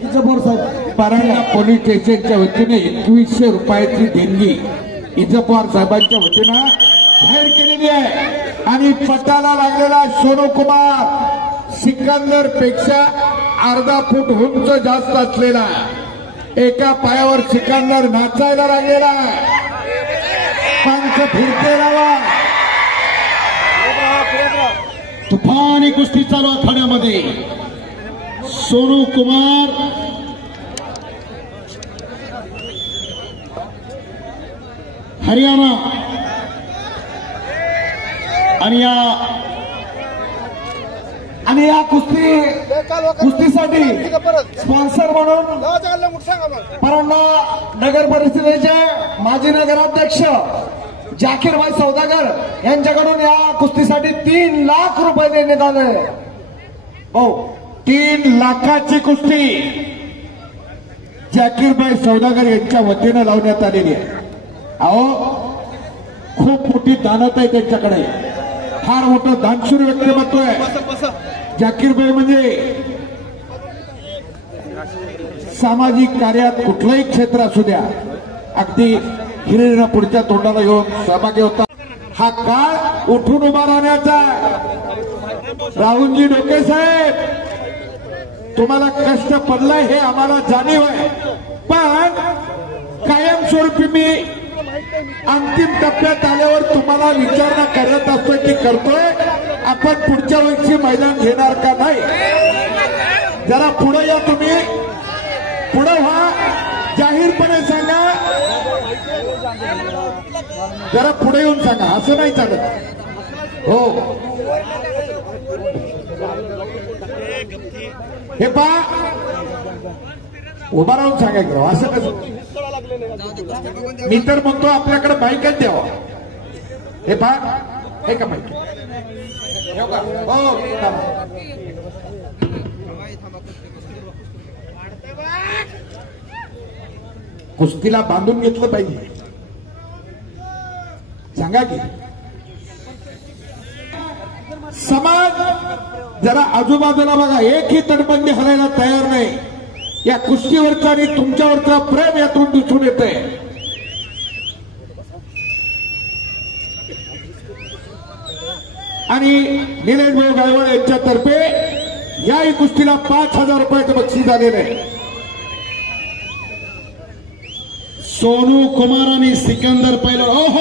Paranda police स्टेशनच्या वतीने 2100 रुपयाची देणगी इजपवार साहेबांच्या वतीनं जाहीर केलेली आहे आणि पटाला लागलेला सोनू कुमार सिकंदर पेक्षा अर्धा फूट उंच जास्त असलेला एका पायावर सिकंदर नाचायला लागलेला पंख फिरते राहा तुफानी कुस्ती चालू आखाड्यामध्ये सोनू कुमार हरियाणा आणि या कुस्तीसाठी स्पॉन्सर म्हणून परांडा नगर परिषदेचे माजी नगराध्यक्ष जाकीरभाई सौदागर यांच्याकडून या कुस्तीसाठी 3 लाख रुपये देण्यात आले. हो 3 लाखाची कुस्ती जाकीरभाई सौदागर यांच्या वतीनं लावण्यात आलेली आहे. अहो खूप मोठी दानत आहे त्यांच्याकडे, फार मोठं दानशूर व्यक्तिमत्व आहे जाकीरभाई. म्हणजे सामाजिक कार्यात कुठलंही क्षेत्र असू द्या अगदी हिरीनं पुढच्या तोंडाला घेऊन सहभागी होता. हा काळ उठून उभा राहण्याचा. राहुलजी डोके साहेब तुम्हाला कष्ट पडलंय हे आम्हाला जाणीव आहे, पण कायमस्वरूपी मी अंतिम टप्प्यात आल्यावर तुम्हाला विचारणा करत असतोय की करतोय आपण पुढच्या वर्षी मैदान घेणार का नाही. जरा पुढे या, तुम्ही पुढे व्हा, जाहीरपणे सांगा, जरा पुढे येऊन सांगा, असं नाही चालत. हो हे पहा उभा राहून सांगायचं असं कसं. मी तर म्हणतो आपल्याकडे बाईकच द्यावा. हे पहा हे का बाईक हो कुस्तीला बांधून घेतलं पाहिजे. सांगा की समाज जरा आजूबाजूला बघा, एकही तटबंदी हलायला तयार नाही. या कुस्तीवरचा आणि तुमच्यावरचा प्रेम यातून दिसून येते. आणि निलेश भाऊ गायवळ यांच्यातर्फे याही कुस्तीला 5000 रुपयाचं बक्षीस आलेलं आहे. सोनू कुमार आणि सिकंदर पहिलवान. ओहो